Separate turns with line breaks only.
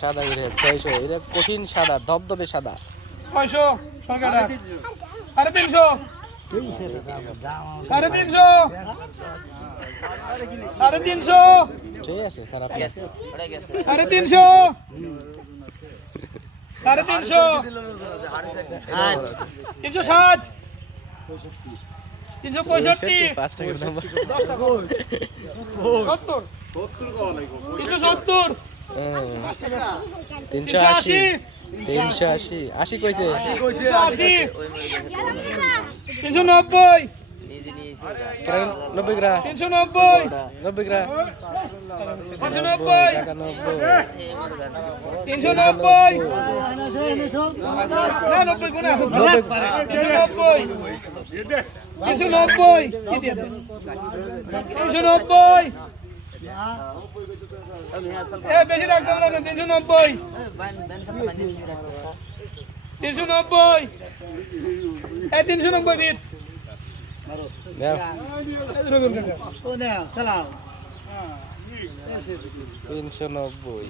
সাদা এটা ছয়শো এটা কঠিন সাদা ধবধবে সাদা।
ছয়শো সাড়ে তিনশো। সাড়ে তিনশো। সাড়ে তিনশো।
ঠিক আছে খারাপ না।
সাড়ে তিনশো। সাড়ে তিনশো। তিনশো ষাট। তিনশো পঁয়ষট্টি।
পাঁচ টাকার দাম
সত্তর। তিনশো সত্তর।
তিনশো আশি। তিনশো আশি। আশি কইছে।
তিনশো নব্বই।
নব্বই গ্রা।
তিনশো নব্বই।
নব্বই গ্রা।
তিনশো নব্বই। তিনশো নব্বই। নব্বই নব্বই। তিনশো নব্বই। তিনশো নব্বই। এ বেশি রাখতে হবে না তিনশো নব্বই। তিনশো নব্বই। এ তিনশো নব্বই দিন।
তিনশো নব্বই।